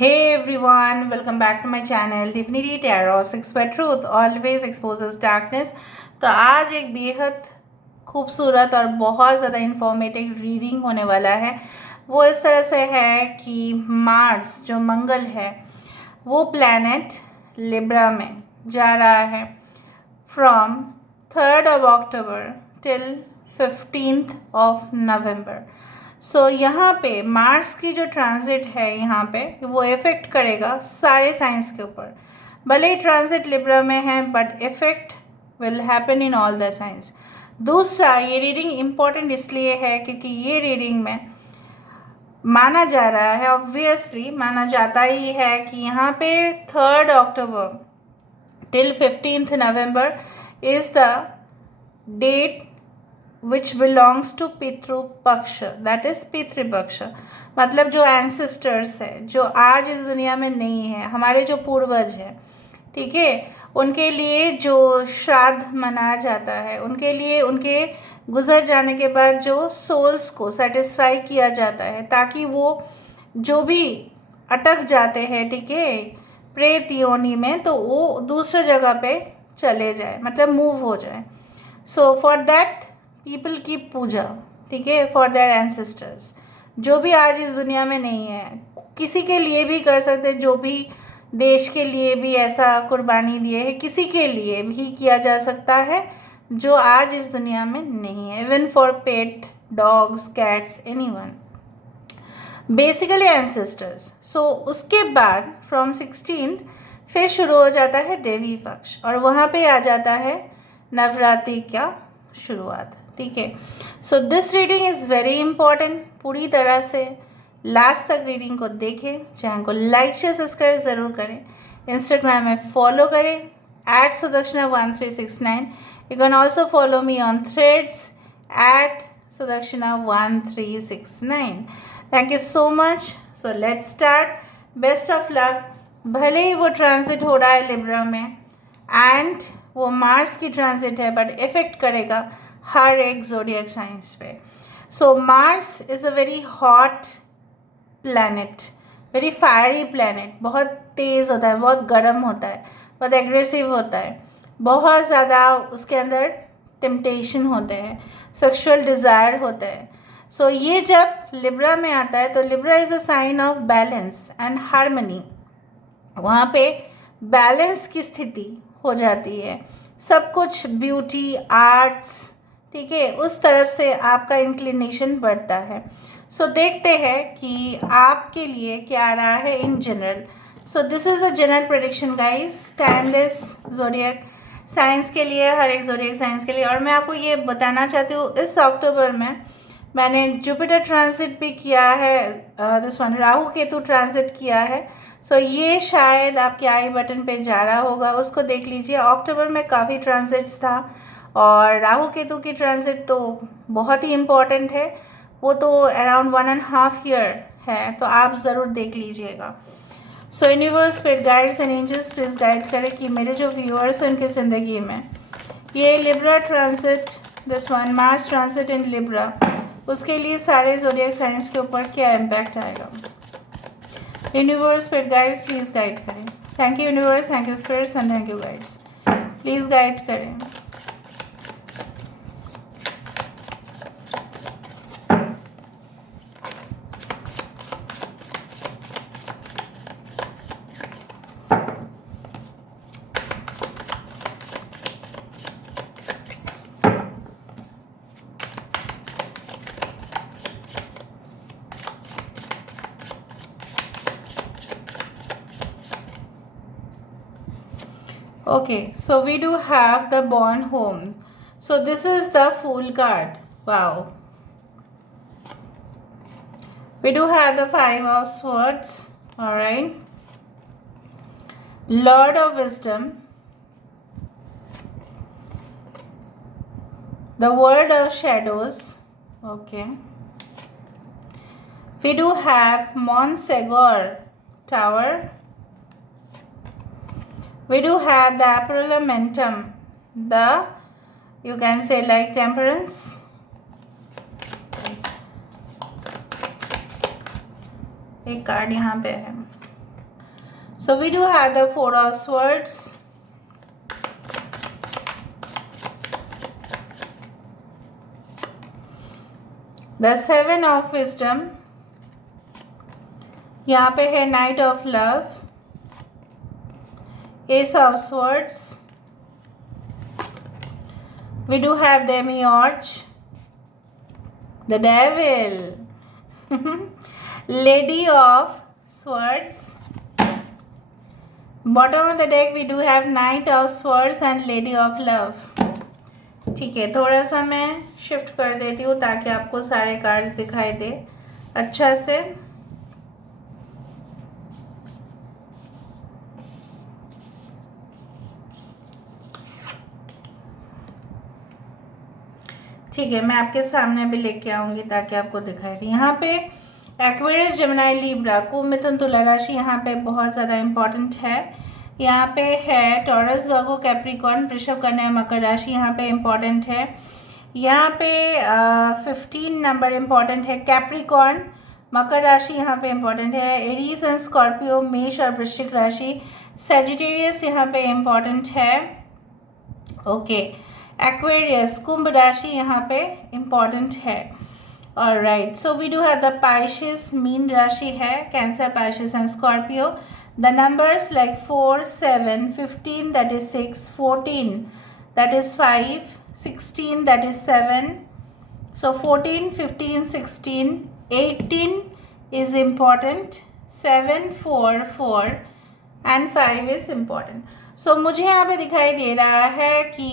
Hey everyone, welcome back to my channel Divinity Tarot 6 by Truth always exposes darkness। तो आज एक बेहद खूबसूरत और बहुत ज़्यादा इंफॉर्मेटिव रीडिंग होने वाला है। वो इस तरह से है कि मार्स जो मंगल है वो प्लैनेट लिब्रा में जा रहा है from 3rd of October till 15th of November। यहाँ पे मार्स की जो ट्रांजिट है यहाँ पे वो इफ़ेक्ट करेगा सारे साइंस के ऊपर। भले ही ट्रांजिट लिब्रा में है but effect will happen in all the science. दूसरा, ये रीडिंग इम्पॉर्टेंट इसलिए है क्योंकि ये रीडिंग में माना जा रहा है, ऑब्वियसली माना जाता ही है कि यहाँ पे 3rd October till 15th November is the date which belongs to पितृ पक्ष, दैट इज पितृ पक्ष। मतलब जो एंसेस्टर्स है, जो आज इस दुनिया में नहीं है, हमारे जो पूर्वज हैं, ठीक है, उनके लिए जो श्राद्ध मनाया जाता है, उनके लिए उनके गुजर जाने के बाद जो सोल्स को सेटिस्फाई किया जाता है ताकि वो जो भी अटक जाते हैं, ठीक है, प्रेत योनि में, तो वो दूसरे जगह पे चले जाए, मतलब मूव हो जाए। सो फॉर दैट पीपल की पूजा, ठीक है, फॉर देयर एंसेस्टर्स, जो भी आज इस दुनिया में नहीं है, किसी के लिए भी कर सकते, जो भी देश के लिए भी ऐसा कुर्बानी दिए है, किसी के लिए भी किया जा सकता है जो आज इस दुनिया में नहीं है। Even for pet, dogs, cats, anyone, basically ancestors. उसके बाद फ्रॉम 16 फिर शुरू हो जाता है देवी पक्ष और वहाँ पे आ जाता है नवरात्रि का शुरुआत, ठीक है। So this reading is very important. पूरी तरह से लास्ट तक रीडिंग को देखें, चैनल को लाइक शेयर सब्सक्राइब ज़रूर करें, इंस्टाग्राम में फॉलो करें @Sudakshana1369। You can also follow me on threads @Sudakshana1369। Thank you so much. So let's start. Best of luck. भले ही वो ट्रांजिट हो रहा है लिब्रा में एंड वो मार्स की ट्रांजिट है बट इफ़ेक्ट करेगा हर एक ज़ोडिएक साइंस पे। Mars is a very hot planet, very fiery planet. बहुत तेज़ होता है, बहुत गर्म होता है, बहुत एग्रेसिव होता है, बहुत ज़्यादा उसके अंदर टेम्पटेशन होते हैं, सेक्सुअल डिज़ायर होता है। ये जब लिब्रा में आता है तो Libra is a sign of balance and harmony. वहाँ पे बैलेंस की स्थिति हो जाती है, सब कुछ ब्यूटी, आर्ट्स, ठीक है, उस तरफ से आपका इंक्लिनेशन बढ़ता है। देखते हैं कि आपके लिए क्या आ रहा है in general. This is a general prediction guys, timeless zodiac science के लिए, हर एक ज़ोडिएक साइंस के लिए। और मैं आपको ये बताना चाहती हूँ, इस अक्टूबर में मैंने जुपिटर ट्रांजिट भी किया है, this one Rahu Ketu transit किया है। ये शायद आपके आई बटन पे जा रहा होगा, उसको देख लीजिए। अक्टूबर में काफ़ी ट्रांजिट्स था और राहु केतु की ट्रांजिट तो बहुत ही इम्पॉर्टेंट है, वो तो अराउंड 1.5 ईयर है, तो आप ज़रूर देख लीजिएगा। Universe, spirit guides and angels please guide करें कि मेरे जो व्यूअर्स हैं उनकी ज़िंदगी में ये Libra transit, this one Mars transit in Libra, उसके लिए सारे ज़ोडिएक साइंस के ऊपर क्या इम्पैक्ट आएगा। Universe, spirit guides please guide करें। Thank you universe, thank you spirits and thank you guides, please guide करें। Okay, so we do have the born home. This is the Fool card. Wow. We do have the 5 of Swords. Alright. Lord of Wisdom. The World of Shadows. Okay. We do have Montsegur Tower. We do have the Apuramentum, the, you can say like Temperance. एक card यहाँ पे है, So we do have the Four of Swords, the Seven of Wisdom, यहाँ पे है Knight of Love, Ace of Swords, we do have Demiurge, the Devil, Lady of Swords. Bottom of the deck we do have knight of swords and lady of love. ठीक है, थोड़ा सा मैं shift कर देती हूँ ताकि आपको सारे कार्ड्स दिखाई दे अच्छा से. ठीक है, मैं आपके सामने भी लेके आऊँगी ताकि आपको दिखाई दे. यहाँ पे एक्वेरियस, जेमिनी, लिब्रा, कुंभ, मिथुन, तुला राशि यहाँ पे बहुत ज़्यादा इम्पॉर्टेंट है. यहाँ पे है टॉरस, वर्गो, कैप्रिकॉर्न, वृषभ, कन्या, मकर राशि यहाँ पे इम्पॉर्टेंट है. यहाँ पे 15 नंबर इम्पॉर्टेंट है. कैप्रिकॉर्न, मकर राशि यहाँ पे इम्पॉर्टेंट है. एरीज एंड स्कॉर्पियो, मेष और वृश्चिक राशि. सेजिटेरियस यहाँ पे इम्पॉर्टेंट है. ओके, एक्वेरियस, कुंभ राशि यहाँ पे इम्पॉर्टेंट है. Alright, so we do have the Pisces, mean राशि है, cancer, Pisces and Scorpio. The numbers like 4, 7, 15 that is 6, 14 that is 5, 16 that is 7. So 14, 15, 16, 18 is important, 7, 4, 4 and 5 is important. So मुझे यहाँ पे दिखाई दे रहा है कि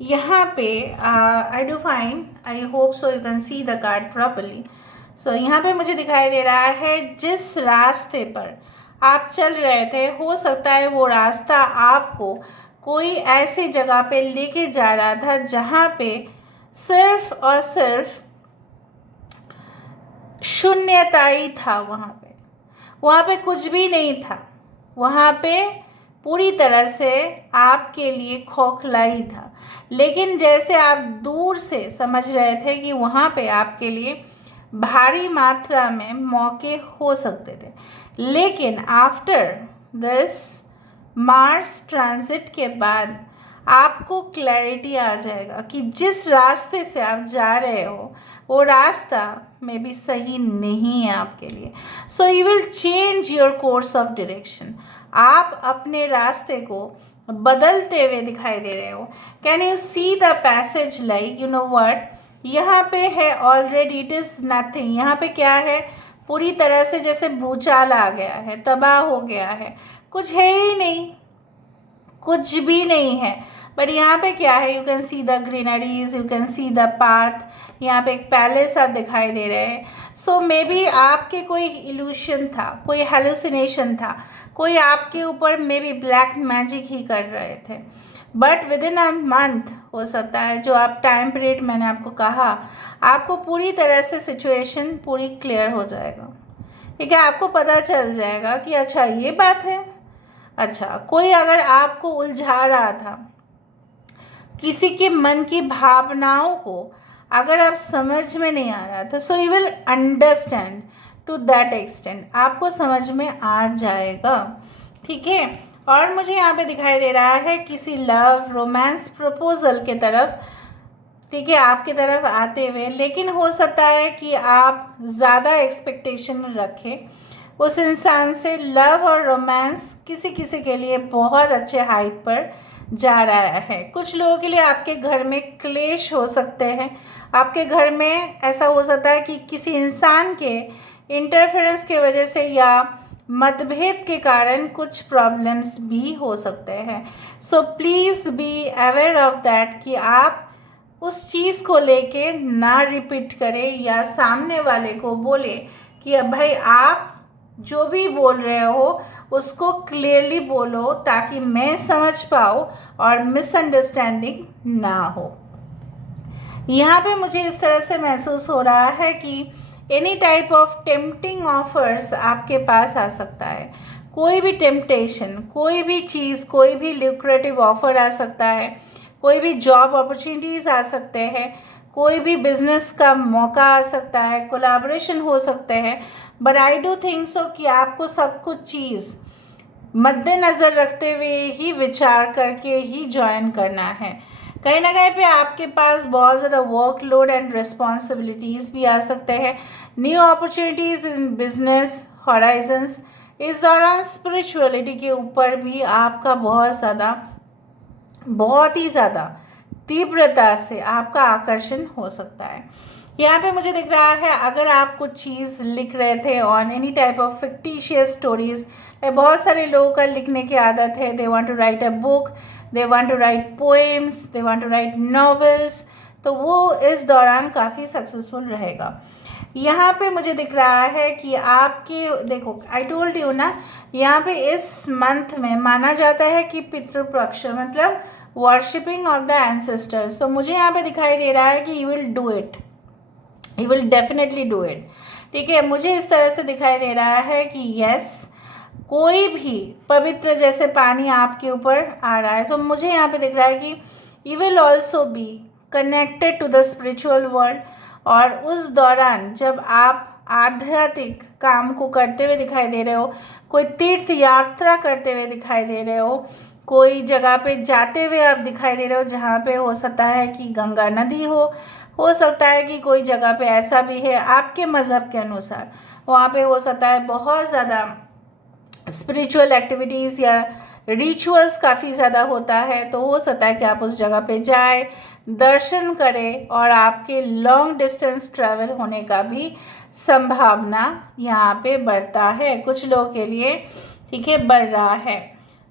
यहाँ पे I do fine, I hope so you can see the card properly. So यहाँ पे मुझे दिखाई दे रहा है जिस रास्ते पर आप चल रहे थे, हो सकता है वो रास्ता आपको कोई ऐसी जगह पे लेके जा रहा था जहाँ पे सिर्फ और सिर्फ शून्यता ही था. वहाँ पे कुछ भी नहीं था. वहाँ पे पूरी तरह से आपके लिए खोखलाई था. लेकिन जैसे आप दूर से समझ रहे थे कि वहाँ पे आपके लिए भारी मात्रा में मौके हो सकते थे. लेकिन आफ्टर दिस मार्स ट्रांजिट के बाद आपको क्लैरिटी आ जाएगा कि जिस रास्ते से आप जा रहे हो वो रास्ता में भी सही नहीं है आपके लिए. सो you will change your course of direction. आप अपने रास्ते को बदलते हुए दिखाई दे रहे हो. Can you see the passage like you know what, यहाँ पे है ऑलरेडी इट इज़ नथिंग. यहाँ पे क्या है, पूरी तरह से जैसे भूचाल आ गया है, तबाह हो गया है, कुछ है ही नहीं, कुछ भी नहीं है. बट यहाँ पे क्या है, you can see the greeneries, you can see the path. यहाँ पे एक पैलेस आप दिखाई दे रहे हैं. सो मे बी आपके कोई इल्यूशन था, कोई हेलुसिनेशन था, कोई आपके ऊपर मे बी ब्लैक मैजिक ही कर रहे थे. But with in a month हो सकता है, जो आप टाइम पीरियड मैंने आपको कहा, आपको पूरी तरह से सिचुएशन पूरी क्लियर हो जाएगा. ठीक है, आपको पता चल जाएगा कि अच्छा ये बात है. अच्छा, कोई अगर आपको उलझा रहा था, किसी के मन की भावनाओं को अगर आप समझ में नहीं आ रहा था, so you will understand to that extent. आपको समझ में आ जाएगा. ठीक है, और मुझे यहाँ पे दिखाई दे रहा है किसी लव रोमांस प्रपोजल के तरफ, ठीक है, आपकी तरफ आते हुए. लेकिन हो सकता है कि आप ज़्यादा एक्सपेक्टेशन रखें उस इंसान से. लव और रोमांस किसी किसी के लिए बहुत अच्छे हाइट पर जा रहा है. कुछ लोगों के लिए आपके घर में क्लेश हो सकते हैं. आपके घर में ऐसा हो सकता है कि किसी इंसान के इंटरफेरेंस की वजह से या मतभेद के कारण कुछ प्रॉब्लम्स भी हो सकते हैं. So please be aware of that कि आप उस चीज़ को लेके ना रिपीट करें या सामने वाले को बोले कि अब भाई आप जो भी बोल रहे हो उसको क्लियरली बोलो ताकि मैं समझ पाऊँ और मिसअंडरस्टैंडिंग ना हो. यहाँ पे मुझे इस तरह से महसूस हो रहा है कि any type of tempting offers आपके पास आ सकता है. कोई भी टेम्पटेशन, कोई भी चीज़, कोई भी ल्यूक्रेटिव ऑफर आ सकता है, कोई भी जॉब अपॉर्चुनिटीज़ आ सकते हैं, कोई भी बिजनेस का मौका आ सकता है, कोलैबोरेशन हो सकते हैं. But I do think so कि आपको सब कुछ चीज़ मद्देनज़र रखते हुए ही विचार करके ही ज्वाइन करना है। कहीं ना कहीं पे आपके पास बहुत ज़्यादा वर्कलोड एंड रिस्पॉन्सिबिलिटीज़ भी आ सकते हैं। New opportunities in business horizons. इस दौरान स्पिरिचुअलिटी के ऊपर भी आपका बहुत ही ज़्यादा तीव्रता से आपका आकर्षण हो सकता है। यहाँ पे मुझे दिख रहा है अगर आप कुछ चीज़ लिख रहे थे on any type of fictitious stories, बहुत सारे लोगों का लिखने की आदत है, they want to write a book, they want to write poems, they want to write novels, तो वो इस दौरान काफ़ी सक्सेसफुल रहेगा। यहाँ पे मुझे दिख रहा है कि आपके देखो आई टोल्ड यू ना, यहाँ पे इस मंथ में माना जाता है कि पितृपक्ष मतलब वर्शिपिंग ऑफ द एंसेस्टर्स। तो मुझे यहाँ पे दिखाई दे रहा है कि you will do it, you will definitely do it. ठीक है, मुझे इस तरह से दिखाई दे रहा है कि यस, कोई भी पवित्र जैसे पानी आपके ऊपर आ रहा है। तो मुझे यहाँ पे दिख रहा है कि you will also be connected to the spiritual world. और उस दौरान जब आप आध्यात्मिक काम को करते हुए दिखाई दे रहे हो, कोई तीर्थ यात्रा करते हुए दिखाई दे रहे हो, कोई जगह पे जाते हुए आप दिखाई दे रहे हो जहाँ पे हो सकता है कि गंगा नदी हो सकता है कि कोई जगह पे ऐसा भी है आपके मज़हब के अनुसार, वहाँ पे हो सकता है बहुत ज़्यादा स्पिरिचुअल एक्टिविटीज़ या रिचुअल्स काफ़ी ज़्यादा होता है। तो हो सकता है कि आप उस जगह पे जाए, दर्शन करें और आपके लॉन्ग डिस्टेंस ट्रैवल होने का भी संभावना यहाँ पे बढ़ता है कुछ लोगों के लिए। ठीक है, बढ़ रहा है।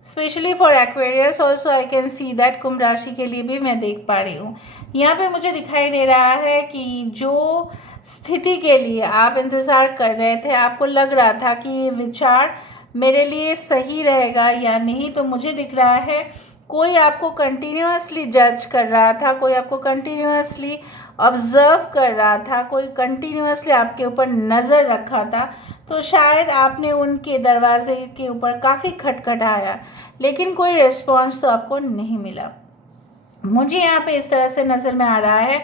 Specially for Aquarius also I can see that, कुंभ राशि के लिए भी मैं देख पा रही हूँ। यहाँ पे मुझे दिखाई दे रहा है कि जो स्थिति के लिए आप इंतज़ार कर रहे थे, आपको लग रहा था कि ये विचार मेरे लिए सही रहेगा या नहीं, तो मुझे दिख रहा है कोई आपको कंटिन्यूअसली जज कर रहा था, कोई आपको कंटिन्यूअसली ऑब्ज़र्व कर रहा था, कोई कंटिन्यूअसली आपके ऊपर नज़र रखा था। तो शायद आपने उनके दरवाजे के ऊपर काफ़ी खटखटाया, लेकिन कोई रिस्पॉन्स तो आपको नहीं मिला। मुझे यहाँ पे इस तरह से नज़र में आ रहा है,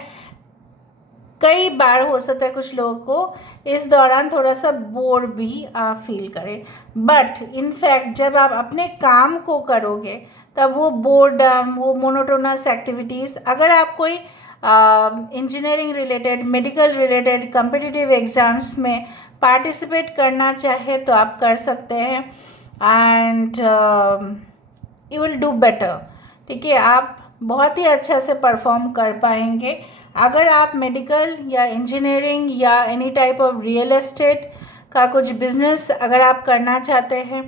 कई बार हो सकता है कुछ लोगों को इस दौरान थोड़ा सा बोर भी आप फील करें, बट इनफैक्ट जब आप अपने काम को करोगे तब वो बोर्डम, वो मोनोटोनस एक्टिविटीज़, अगर आप कोई engineering related, medical related competitive exams में पार्टिसिपेट करना चाहे तो आप कर सकते हैं and you will do better. ठीक है, आप बहुत ही अच्छा से परफॉर्म कर पाएंगे। अगर आप मेडिकल या इंजीनियरिंग या any type of real estate का कुछ बिजनेस अगर आप करना चाहते हैं,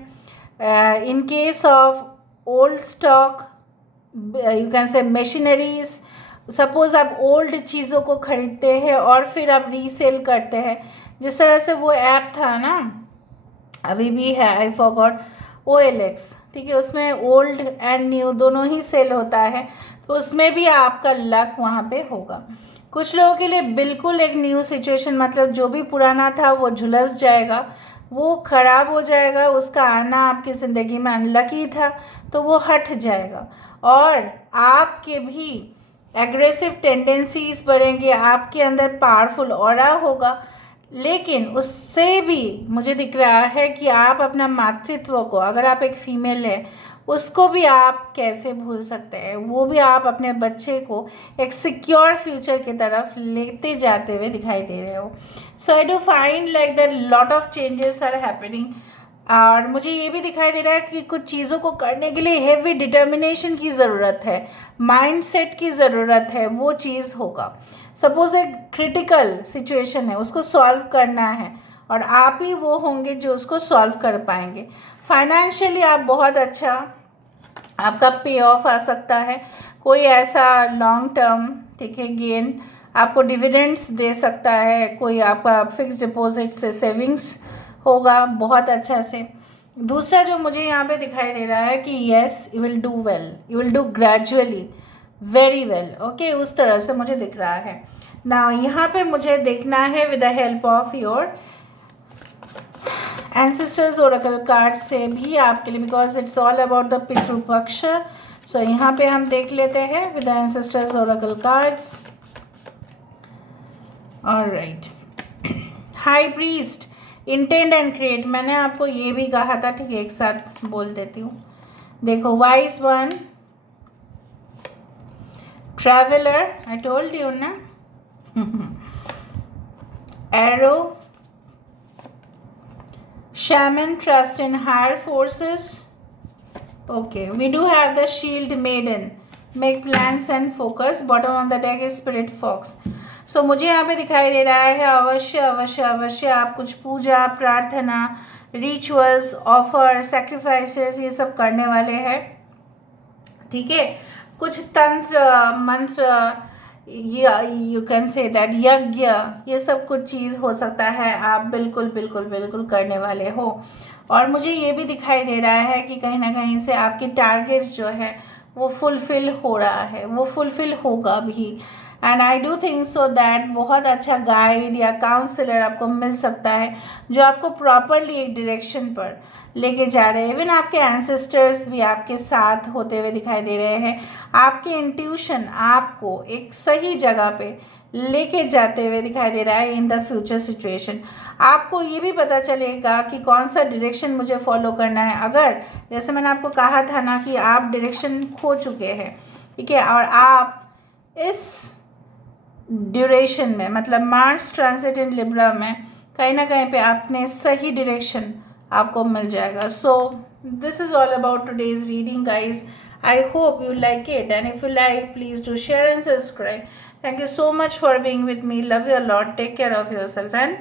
in case of old stock, you can say machineries, suppose आप ओल्ड चीज़ों को ख़रीदते हैं और फिर आप रीसेल करते हैं, जिस तरह से वो ऐप था ना, अभी भी है, आई फॉरगॉट, OLX। ठीक है, उसमें ओल्ड एंड न्यू दोनों ही सेल होता है, तो उसमें भी आपका लक वहाँ पे होगा। कुछ लोगों के लिए बिल्कुल एक न्यू सिचुएशन, मतलब जो भी पुराना था वो झुलस जाएगा, वो ख़राब हो जाएगा, उसका आना आपकी ज़िंदगी में अनलकी था तो वो हट जाएगा। और आपके भी एग्रेसिव टेंडेंसीज बढ़ेंगे, आपके अंदर पावरफुल ऑरा होगा, लेकिन उससे भी मुझे दिख रहा है कि आप अपना मातृत्व को, अगर आप एक फीमेल है, उसको भी आप कैसे भूल सकते हैं, वो भी आप अपने बच्चे को एक सिक्योर फ्यूचर की तरफ लेते जाते हुए दिखाई दे रहे हो। So I do find like that lot of changes are happening. और मुझे ये भी दिखाई दे रहा है कि कुछ चीज़ों को करने के लिए हेवी डिटर्मिनेशन की ज़रूरत है, माइंडसेट की ज़रूरत है, वो चीज़ होगा। सपोज़ एक क्रिटिकल सिचुएशन है, उसको सॉल्व करना है और आप ही वो होंगे जो उसको सॉल्व कर पाएंगे। फाइनेंशियली आप बहुत अच्छा, आपका पे ऑफ आ सकता है, कोई ऐसा लॉन्ग टर्म, ठीक है, गेन आपको डिविडेंड्स दे सकता है, कोई आपका फिक्स डिपॉजिट से सेविंग्स होगा बहुत अच्छा से। दूसरा जो मुझे यहाँ पे दिखाई दे रहा है कि yes, you will do well, you will do gradually very well. Okay, उस तरह से मुझे दिख रहा है। नाउ यहाँ पे मुझे देखना है with the help of your ancestors oracle card से भी आपके लिए, because it's all about the Pitrupaksha. So यहाँ पे हम देख लेते हैं with the ancestors oracle cards. Alright, high priest, intend and create, मैंने आपको ये भी कहा था, ठीक है, एक साथ बोल देती हूँ। देखो, wise one, traveller, I told you ना, arrow, shaman, trust in higher forces. Okay, we do have the shield maiden, make plans and focus. Bottom of the deck is spirit fox. So मुझे यहाँ पे दिखाई दे रहा है अवश्य अवश्य अवश्य आप कुछ पूजा, प्रार्थना, रिचुअल्स, ऑफर, सेक्रीफाइसेस ये सब करने वाले हैं, ठीक है। कुछ तंत्र मंत्र, यू कैन से दैट, यज्ञ, ये सब कुछ चीज़ हो सकता है आप बिल्कुल बिल्कुल बिल्कुल करने वाले हो। और मुझे ये भी दिखाई दे रहा है कि कहीं ना कहीं से आपकी टारगेट्स जो है वो फुलफ़िल हो रहा है, वो फुलफ़िल होगा भी। And I do think so that बहुत अच्छा गाइड या काउंसलर आपको मिल सकता है जो आपको प्रॉपरली एक डायरेक्शन पर लेके जा रहे हैं। इवन आपके एंसेस्टर्स भी आपके साथ होते हुए दिखाई दे रहे हैं। आपके इंट्यूशन आपको एक सही जगह पे लेके जाते हुए दिखाई दे रहा है इन द फ्यूचर सिचुएशन। आपको ये भी पता चलेगा कि कौन सा डायरेक्शन मुझे फॉलो करना है। अगर जैसे मैंने आपको कहा था ना कि आप डायरेक्शन खो चुके हैं, ठीक है, और आप इस ड्यूरेशन में, मतलब मार्स ट्रांसिट इन लिब्रा में, कहीं ना कहीं पे आपने सही डायरेक्शन आपको मिल जाएगा। So this is all about today's reading guys. I hope you like it, and if you like, please do share and subscribe. Thank you so much for being with me. Love you a lot. Take care of yourself and